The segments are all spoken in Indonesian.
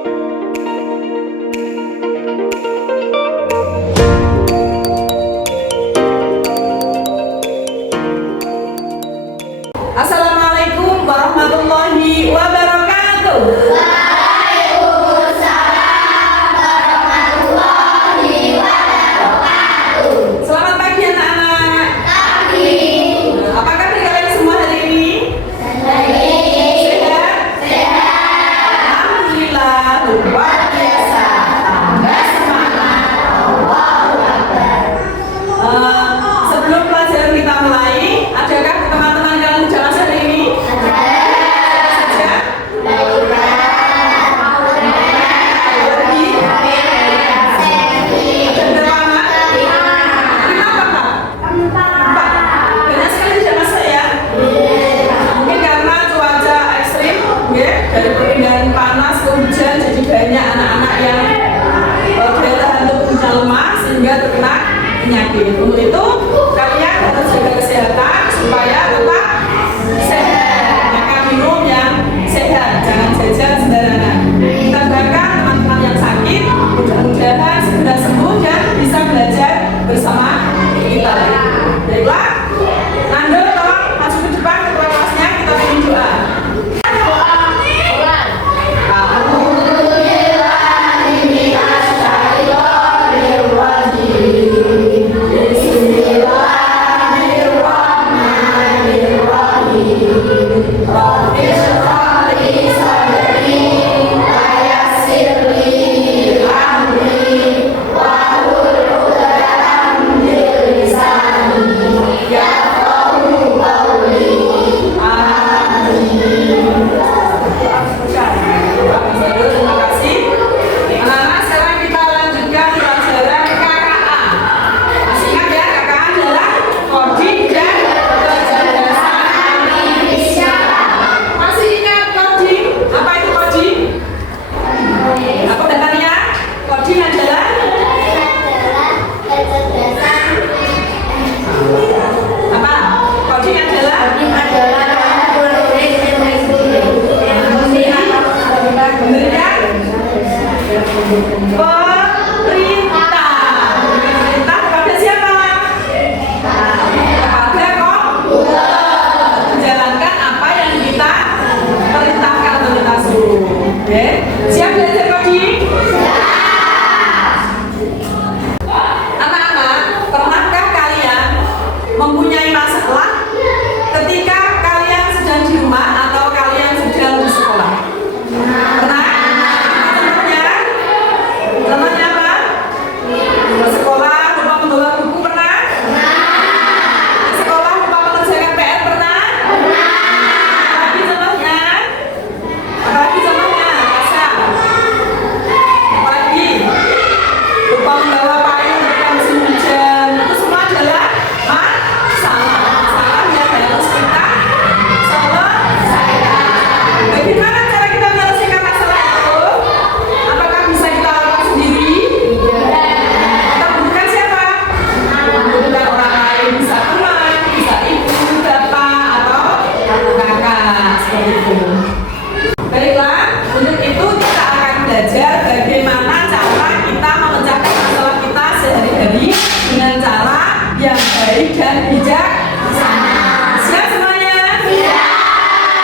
Assalamualaikum warahmatullahi wabarakatuh. Waalaikumsalam warahmatullahi wabarakatuh. Selamat pagi anak-anak. Pagi. Apa kabar kalian semua hari ini? Baik. Sehat? Sehat. Alhamdulillah, luar biasa. Tambah semangat. Allahu Akbar. Sebelum pelajaran kita mulai, adakah teman-teman kalian jelas hari ini? Saja? Dari perpindahan panas ke hujan, jadi banyak anak-anak yang daya tahan tubuhnya lemah sehingga terkena penyakit. Untuk itu kalian harus jaga kesehatan supaya tetap sehat. Makan minum yang sehat, jangan jajan sembarangan. Kita doakan teman-teman yang sakit mudah-mudahan segera sembuh dan bisa belajar bersama kita. Baiklah, Nando tolong maju ke depan ketua kelasnya, kita bikin doa. Terima kasih. Anak-anak, sekarang kita lanjutkan pelajaran KKA. Masih ingat ya, KKA adalah coding dan kecerdasan artifisial. Masih ingat coding? Apa itu coding? Apa datanya? Coding adalah apa? Coding adalah benar ya? Perintah kepada siapa? Kepada komputer. Menjalankan apa yang kita perintahkan atau kita suruh. Oke? Siap belajar coding? Anak-anak, pernahkah kalian mempunyai masalah ketika kalian sedang di rumah atau kalian sedang di sekolah? Pernah? Contohnya apa? Sekolah lupa membawa buku, pernah? Sekolah lupa mengerjakan PR, pernah? Apalagi contohnya? Pasal. Apalagi? Lupa membawa payung ketika musim hujan. Itu semua adalah masalah yang harus kita selesaikan. Bagaimana cara kita menyelesaikan masalah itu? Apakah bisa kita lakukan sendiri? Atau membutuhkan siapa? Membutuhkan orang lain, bisa teman, bisa ibu, bapak, atau kakak, seperti itu. Baiklah, untuk itu kita akan belajar bagaimana cara kita memecahkan masalah kita sehari-hari dengan cara yang baik dan bijaksana. Siap semuanya? Siap.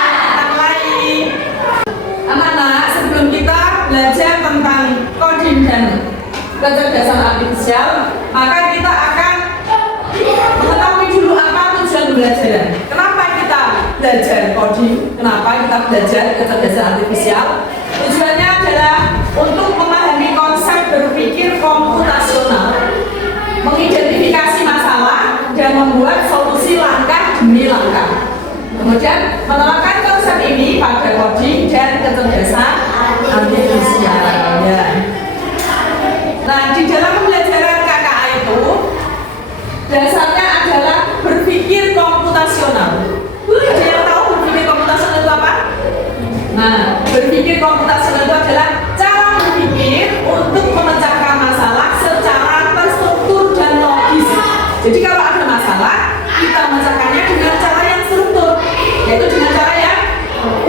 Kita mulai. Anak-anak, sebelum kita belajar tentang coding dan kecerdasan artifisial, maka kita akan mengetahui dulu apa tujuan pembelajaran. Kenapa kita belajar coding? Kenapa kita belajar kecerdasan artifisial? Tujuannya adalah untuk memahami konsep berpikir komputasional, mengidentifikasi masalah dan membuat solusi langkah demi langkah. Kemudian menerapkan konsep ini pada coding dan kecerdasan artifisial. Ya. Nah, di dalam pembelajaran KKA itu dasarnya adalah berpikir komputasional. Ada yang tahu berpikir komputasional itu apa? Nah, berpikir komputasional itu adalah cara berpikir untuk memecahkan masalah secara terstruktur dan logis. Jadi kalau ada masalah, kita memecahkannya dengan cara yang struktur, yaitu dengan cara yang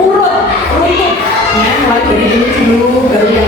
urut, runtut. Ya, mulai dari ini dulu, baru yang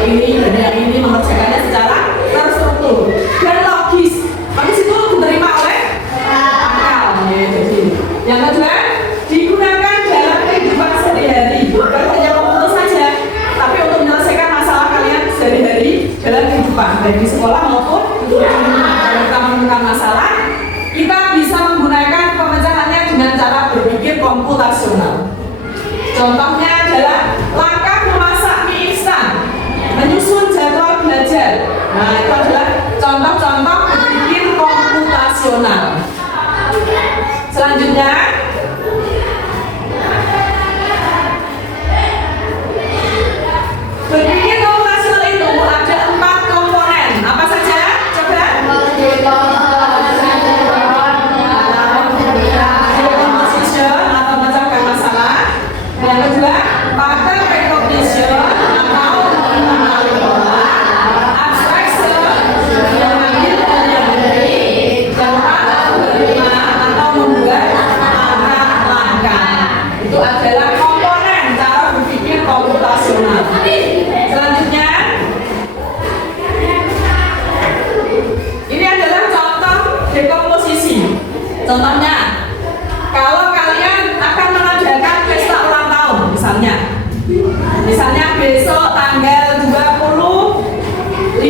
Misalnya besok tanggal 25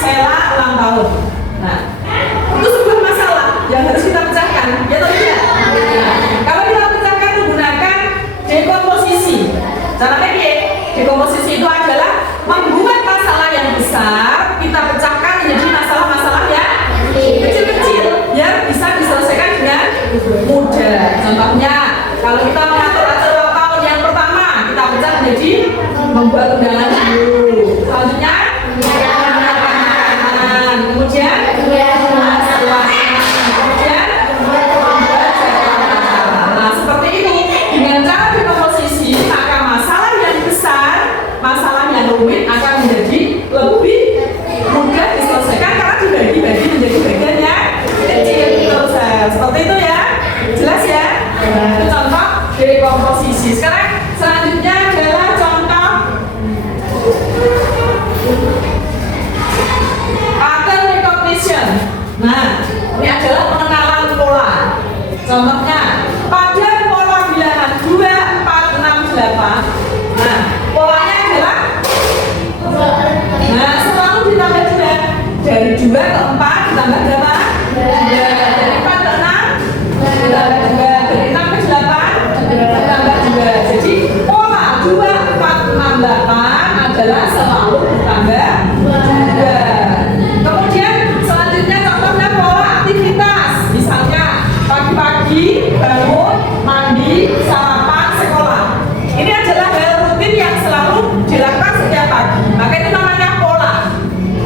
Sela ulang tahun. Nah, itu sebuah masalah yang harus kita pecahkan, ya atau tidak? Nah, kalau kita pecahkan menggunakan dekomposisi. Caranya dekomposisi itu adalah membuat masalah yang besar kita pecahkan menjadi masalah-masalah yang kecil-kecil yang bisa diselesaikan dengan mudah. Contohnya, kalau kita mengatur acara ulang tahun yang pertama, kita pecah menjadi membuat undangan dulu. Selanjutnya, kemudian nah seperti itu. Dengan cara dekomposisi, maka masalah yang besar, masalah yang rumit akan menjadi lebih mudah diselesaikan karena dibagi-bagi menjadi bagian yang kecil. Seperti itu ya, jelas ya. Nah, itu contoh dekomposisi. Sekarang selanjutnya adalah contoh pattern recognition. Nah, ini adalah pengenalan pola. Contohnya, pada pola bilangan 2, 4, 6, 8. Nah, polanya adalah selalu ditambah 2. Dari 2 ke 4 ditambah berapa? 2. Dari 4 ke 6 ditambah 2. Dari 6 ke 8 ditambah 2. Jadi pola 2, 4, 6, 8 adalah selalu ditambah 2. Kemudian selanjutnya contohnya pola aktivitas. Misalnya pagi-pagi bangun, mandi, sarapan, sekolah. Ini adalah hal rutin yang selalu dilakukan setiap pagi. Maka itu namanya pola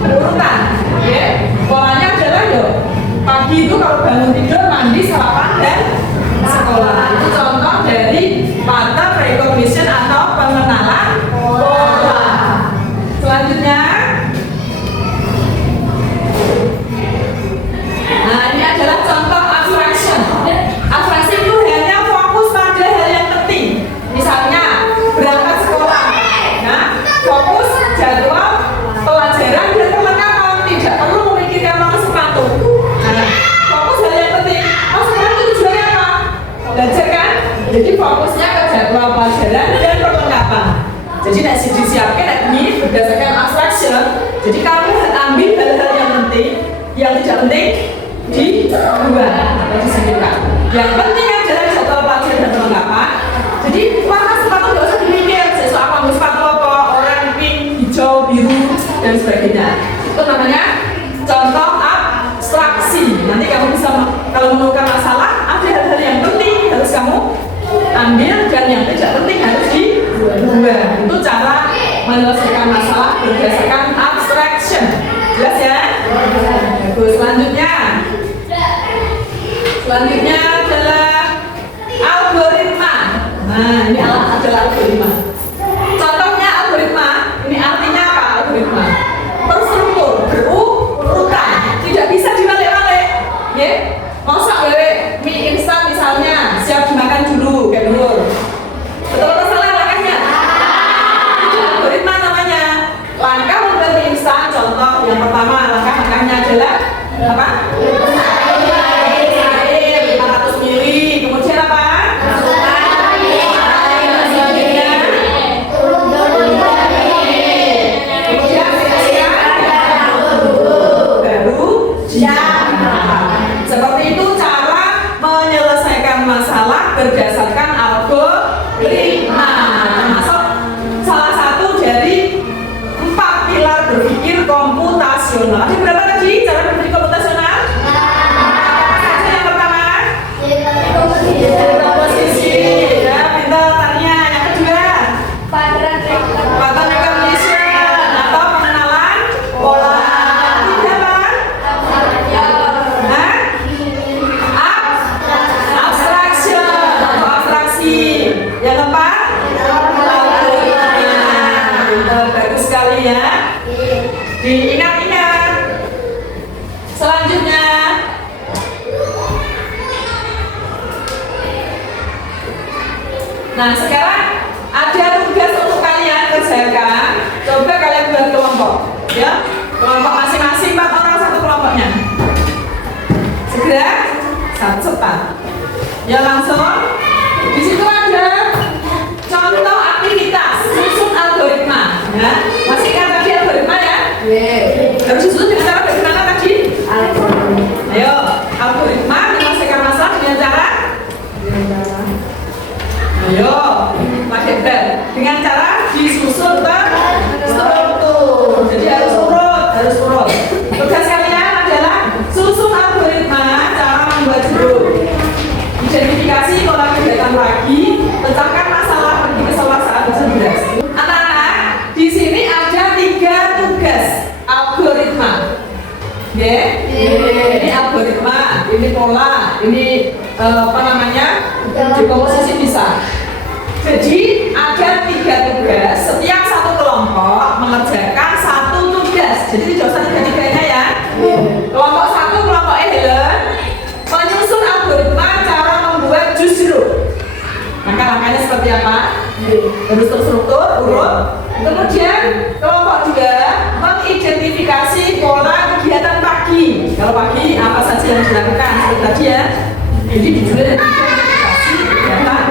berurutan. Ya. Polanya adalah pagi itu kalau bangun tidur, mandi, sarapan, dan sekolah. Itu contoh dari pattern recognition atau pengenalan pola. Selanjutnya, nah ini adalah contoh abstraction. Abstraksi itu hanya fokus pada hal yang penting. Misalnya berangkat sekolah. Nah, fokus jadwal pelajaran dan perlengkapan, tidak perlu memikirkan mau sepatu. Nah, fokus hal yang penting. Mau sepatu tujuannya apa? Belajar kan? Jadi fokusnya ke jadwal pelajaran dan perlengkapan. Jadi nek disiapkan ini berdasarkan abstraction. Jadi kamu ambil hal-hal yang penting, yang tidak penting dibuang atau disingkirkan. Yang penting adalah jadwal pelajaran dan perlengkapan. Jadi warna sepatu nggak usah dimikir. Sesuatu apa mau sepatu apa, oranye, pink, hijau, biru dan sebagainya. Itu namanya contoh abstraksi. Nanti kamu bisa kalau menemukan masalah, ada hal-hal yang penting harus kamu ambil dan yang tidak penting harus dibuang. Itu cara menyelesaikan masalah berdasarkan abstraction. Jelas ya? Bagus. Selanjutnya adalah algoritma. Nah, ini adalah algoritma. Contohnya algoritma, ini artinya apa algoritma? Terstruktur, berurutan, tidak bisa diwalik-walik. Ya? Masak gawe mie instan misalnya, siap dimakan dulu, kayak dulu. Betul atau salah langkahnya? Itu algoritma namanya. Langkah membuat mie instan, contoh yang pertama langkah-langkahnya adalah apa? Air 500 ml. Kemudian apa? Seperti itu cara menyelesaikan masalah berdasarkan algoritma. Termasuk salah satu dari 4 pilar berpikir komputasional. Ada berapa tadi cara berpikir komputasional? Yang pertama, komposisi. Ya, pintar Tania. Yang kedua, pattern recognition atau pengenalan pola. Yang keempat, bagus sekali ya. Diingat-ingat. Selanjutnya, nah sekarang ada tugas untuk kalian kerjakan. Coba kalian buat kelompok, ya. Kelompok masing-masing 4 orang satu kelompoknya. Segera, cepat. Ya langsung. Di situ ada contoh aktivitas. Terus disusun dengan cara bagaimana tadi? Ayo, algoritma menyelesaikan masalah dengan cara? Ayo, pakai bel. Dengan cara disusun terstruktur. Jadi harus urut. Tugas kalian adalah susun algoritma cara membuat jeruk. Identifikasi pola kegiatan pagi, pecahkan masalah pergi ke sekolah saat hujan deras. Anak-anak, di sini ada 3 tugas algoritma. Oke? Ini algoritma, ini pola, ini dekomposisi bisa. Jadi ada 3 tugas. Setiap satu kelompok mengerjakan 1 tugas. Jadi tidak usah 3-3-nya ya. Kelompok 1, kelompok Helen menyusun algoritma cara membuat jus jeruk. Langkah-langkahnya seperti apa? Harus terstruktur, urut. Kemudian kelompok 2 mengidentifikasi pola kegiatan pagi. Kalau pagi apa saja yang dilakukan seperti tadi ya. Jadi judulnya identifikasi kegiatan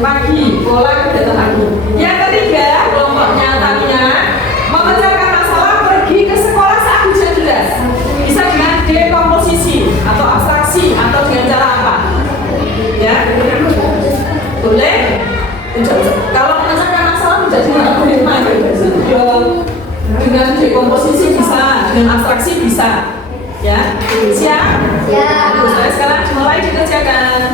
pagi, pola kegiatan pagi. Yang ketiga, kelompoknya Tania memecahkan masalah pergi ke sekolah saat hujan deras. Bisa dengan dekomposisi atau abstraksi atau dengan cara apa? Ya, boleh. Kalau memecahkan masalah menjadi algoritma dengan dekomposisi bisa, dengan abstraksi bisa. Ya, siap? Siap. Terus sekarang mulai dikerjakan.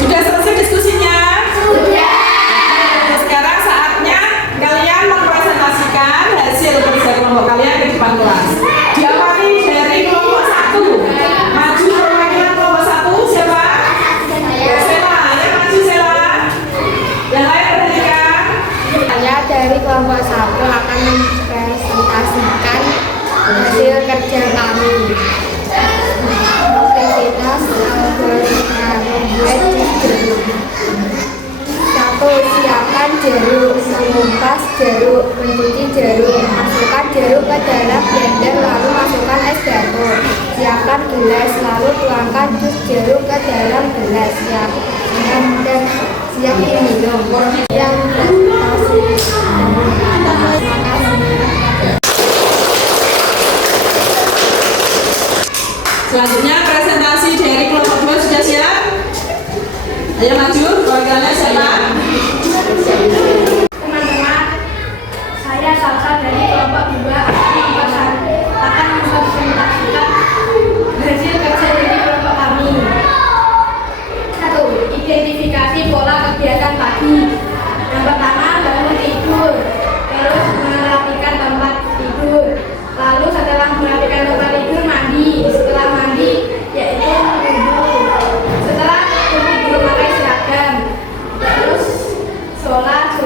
Sudah selesai diskusinya? Sudah. Sekarang saatnya kalian mempresentasikan hasil kerja kelompok kalian ke depan kelas. Diawali dari kelompok 1. Maju perwakilan kelompok 1 siapa? Sela, ya maju Sela. Yang lain perhatikan. Saya dari kelompok 1 akan mempresentasikan hasil kerja kami. Aktivitas algoritma membuat jus jeruk. 1. Siapkan jeruk, mengupas jeruk, mencuci jeruk, masukkan jeruk ke dalam blender lalu masukkan es batu. Siapkan gelas lalu tuangkan jus jeruk ke dalam gelas. Siapkan dan siap diminum. Yang presentasi. Terima kasih. Selanjutnya presentasi dari kelompok 2 sudah siap? Ayo maju, perwakilannya siapa? Teman-teman, saya Salsa dari kelompok 2 akan mempresentasikan hasil kerja dari kelompok kami. 1. Identifikasi pola kegiatan pagi. Yang pertama, bangun tidur, terus merapikan tempat tidur. Lalu setelah merapikan tempat tidur, mandi. Setelah mandi, yaitu wudhu. Setelah wudhu memakai seragam. Terus sholat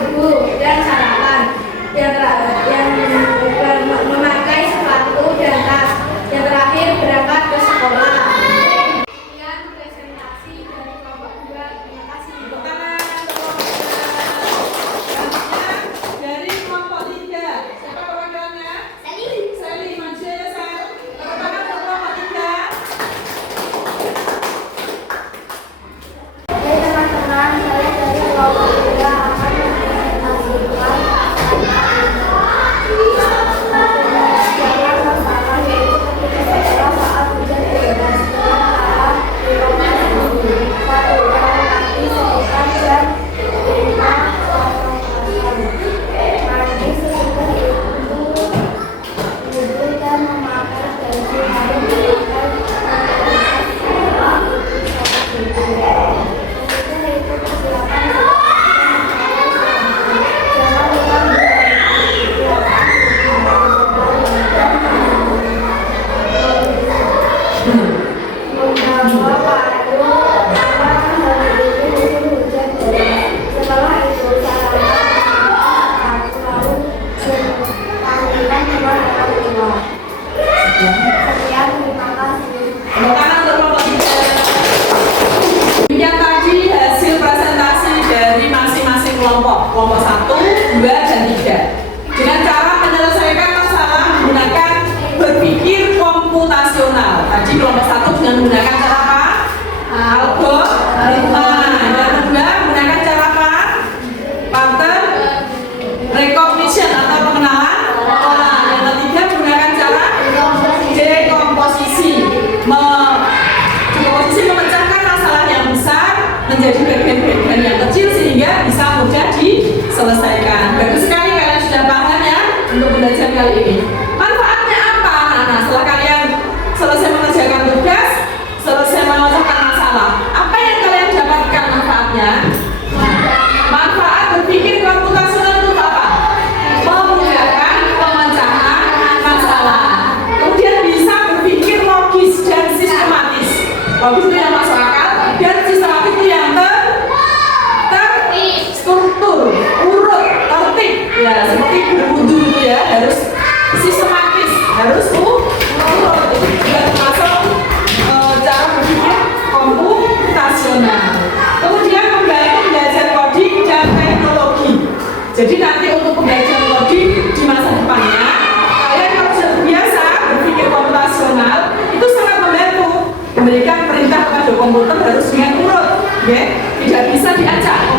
bagian-bagian yang kecil sehingga bisa mudah diselesaikan. Bagus sekali kalian sudah paham ya untuk belajar kali ini. Manfaatnya apa anak-anak? Setelah kalian selesai mengerjakan tugas, selesai memecahkan masalah, apa yang kalian dapatkan manfaatnya? Manfaat berpikir komputasional itu apa? Memudahkan pemecahan masalah. Kemudian bisa berpikir logis dan sistematis. Logis itu yang masuk akal dan sistematis itu yang terstruktur, urut, tertib. Ya, seperti berwudu itu ya, harus sistematis, harus urut. Itu juga termasuk cara berpikir komputasional. Kemudian membantu belajar coding dan teknologi. Jadi nanti untuk pembelajaran coding di masa depannya, kalian kalau sudah terbiasa berpikir komputasional, itu sangat membantu. Memberikan perintah kepada komputer harus dengan urut, ya. Tidak bisa diacak.